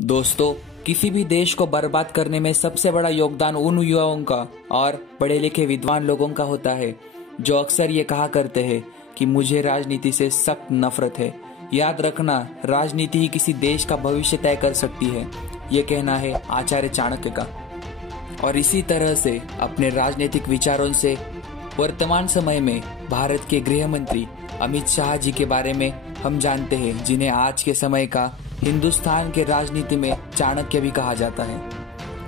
दोस्तों, किसी भी देश को बर्बाद करने में सबसे बड़ा योगदान उन युवाओं का और पढ़े लिखे विद्वान लोगों का होता है जो अक्सर ये कहा करते हैं कि मुझे राजनीति से सख्त नफरत है। याद रखना, राजनीति ही किसी देश का भविष्य तय कर सकती है। ये कहना है आचार्य चाणक्य का। और इसी तरह से अपने राजनीतिक विचारों से वर्तमान समय में भारत के गृह मंत्री अमित शाह जी के बारे में हम जानते हैं, जिन्हें आज के समय का हिंदुस्तान के राजनीति में चाणक्य भी कहा जाता है।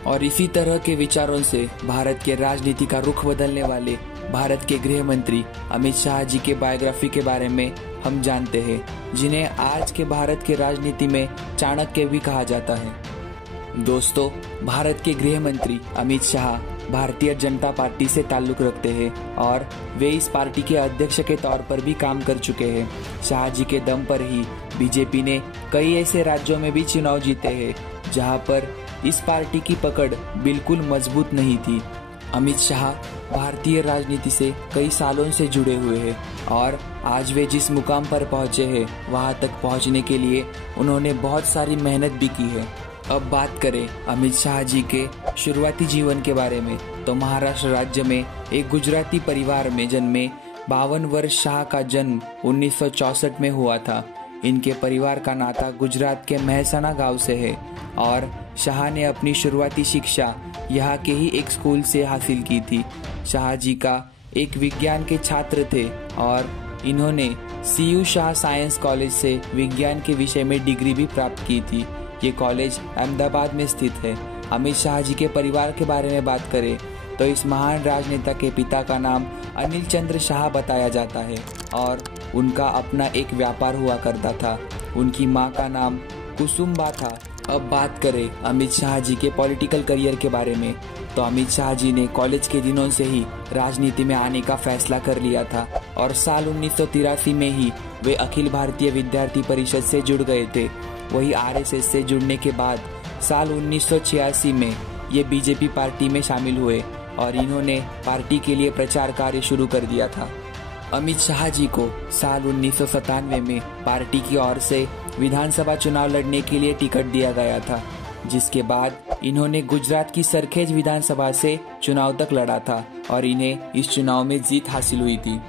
और इसी तरह के विचारों से भारत के राजनीति का रुख बदलने वाले भारत के गृह मंत्री अमित शाह जी के बायोग्राफी के बारे में हम जानते हैं, जिन्हें आज के भारत के राजनीति में चाणक्य भी कहा जाता है। दोस्तों, भारत के गृह मंत्री अमित शाह भारतीय जनता पार्टी से ताल्लुक रखते हैं और वे इस पार्टी के अध्यक्ष के तौर पर भी काम कर चुके हैं। शाह जी के दम पर ही बीजेपी ने कई ऐसे राज्यों में भी चुनाव जीते हैं जहां पर इस पार्टी की पकड़ बिल्कुल मजबूत नहीं थी। अमित शाह भारतीय राजनीति से कई सालों से जुड़े हुए हैं और आज वे जिस मुकाम पर पहुंचे हैं वहां तक पहुंचने के लिए उन्होंने बहुत सारी मेहनत भी की है। अब बात करें अमित शाह जी के शुरुआती जीवन के बारे में, तो महाराष्ट्र राज्य में एक गुजराती परिवार में जन्मे 52 वर्ष शाह का जन्म 1964 में हुआ था। इनके परिवार का नाता गुजरात के महसाना गांव से है और शाह ने अपनी शुरुआती शिक्षा यहाँ के ही एक स्कूल से हासिल की थी। शाह जी का एक विज्ञान के छात्र थे और इन्होंने CU शाह साइंस कॉलेज से विज्ञान के विषय में डिग्री भी प्राप्त की थी। ये कॉलेज अहमदाबाद में स्थित है। अमित शाह जी के परिवार के बारे में बात करें तो इस महान राजनेता के पिता का नाम अनिल चंद्र शाह बताया जाता है और उनका अपना एक व्यापार हुआ करता था। उनकी मां का नाम कुसुम्बा था। अब बात करें अमित शाह जी के पॉलिटिकल करियर के बारे में, तो अमित शाह जी ने कॉलेज के दिनों से ही राजनीति में आने का फैसला कर लिया था और साल 1983 में ही वे अखिल भारतीय विद्यार्थी परिषद से जुड़ गए थे। वही RSS से जुड़ने के बाद साल 1986 में ये बीजेपी पार्टी में शामिल हुए और इन्होंने पार्टी के लिए प्रचार कार्य शुरू कर दिया था। अमित शाह जी को साल 1997 में पार्टी की ओर से विधानसभा चुनाव लड़ने के लिए टिकट दिया गया था, जिसके बाद इन्होंने गुजरात की सरखेज विधानसभा से चुनाव तक लड़ा था और इन्हें इस चुनाव में जीत हासिल हुई थी।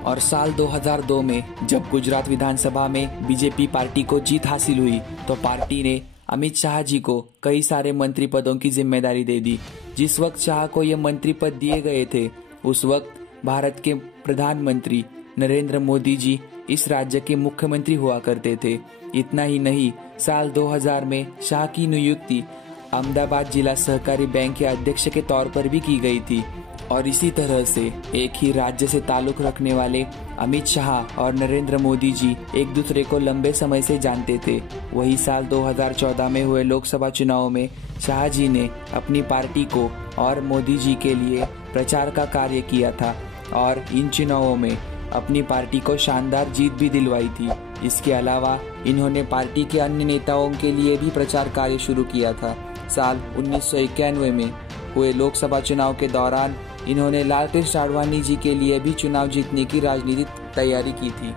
और साल 2002 में जब गुजरात विधानसभा में बीजेपी पार्टी को जीत हासिल हुई तो पार्टी ने अमित शाह जी को कई सारे मंत्री पदों की जिम्मेदारी दे दी। जिस वक्त शाह को ये मंत्री पद दिए गए थे उस वक्त भारत के प्रधानमंत्री नरेंद्र मोदी जी इस राज्य के मुख्यमंत्री हुआ करते थे। इतना ही नहीं, साल 2000 में शाह की नियुक्ति अहमदाबाद जिला सहकारी बैंक के अध्यक्ष के तौर पर भी की गई थी। और इसी तरह से एक ही राज्य से ताल्लुक रखने वाले अमित शाह और नरेंद्र मोदी जी एक दूसरे को लंबे समय से जानते थे। वही साल 2014 में हुए लोकसभा चुनाव में शाह जी ने अपनी पार्टी को और मोदी जी के लिए प्रचार का कार्य किया था और इन चुनावों में अपनी पार्टी को शानदार जीत भी दिलवाई थी। इसके अलावा इन्होंने पार्टी के अन्य नेताओं के लिए भी प्रचार कार्य शुरू किया था। साल 1991 में हुए लोकसभा चुनाव के दौरान इन्होंने लालकृष्ण आडवाणी जी के लिए भी चुनाव जीतने की राजनीतिक तैयारी की थी।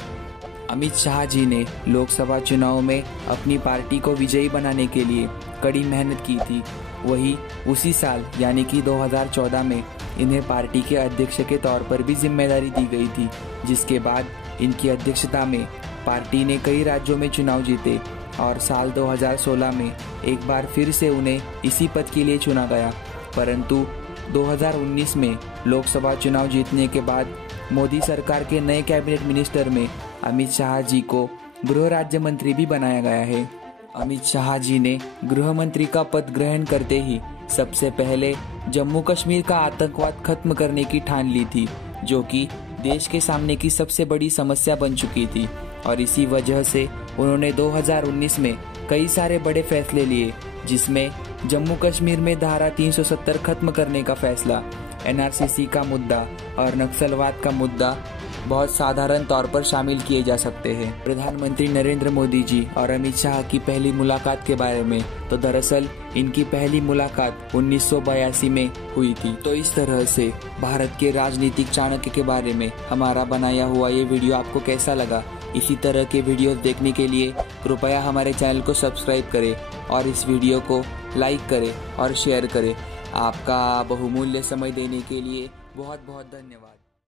अमित शाह जी ने लोकसभा चुनाव में अपनी पार्टी को विजयी बनाने के लिए कड़ी मेहनत की थी। वही उसी साल यानी कि 2014 में इन्हें पार्टी के अध्यक्ष के तौर पर भी जिम्मेदारी दी गई थी, जिसके बाद इनकी अध्यक्षता में पार्टी ने कई राज्यों में चुनाव जीते और साल 2016 में एक बार फिर से उन्हें इसी पद के लिए चुना गया। परंतु 2019 में लोकसभा चुनाव जीतने के बाद मोदी सरकार के नए कैबिनेट मिनिस्टर में अमित शाह जी को गृह राज्य मंत्री भी बनाया गया है। अमित शाह जी ने गृह मंत्री का पद ग्रहण करते ही सबसे पहले जम्मू कश्मीर का आतंकवाद खत्म करने की ठान ली थी, जो कि देश के सामने की सबसे बड़ी समस्या बन चुकी थी। और इसी वजह से उन्होंने 2019 में कई सारे बड़े फैसले लिए, जिसमें जम्मू कश्मीर में धारा 370 खत्म करने का फैसला, NRCC का मुद्दा और नक्सलवाद का मुद्दा बहुत साधारण तौर पर शामिल किए जा सकते हैं। प्रधानमंत्री नरेंद्र मोदी जी और अमित शाह की पहली मुलाकात के बारे में, तो दरअसल इनकी पहली मुलाकात 1982 में हुई थी। तो इस तरह से भारत के राजनीतिक चाणक्य के बारे में हमारा बनाया हुआ ये वीडियो आपको कैसा लगा? इसी तरह के वीडियोस देखने के लिए कृपया हमारे चैनल को सब्सक्राइब करें और इस वीडियो को लाइक करें और शेयर करें। आपका बहुमूल्य समय देने के लिए बहुत बहुत धन्यवाद।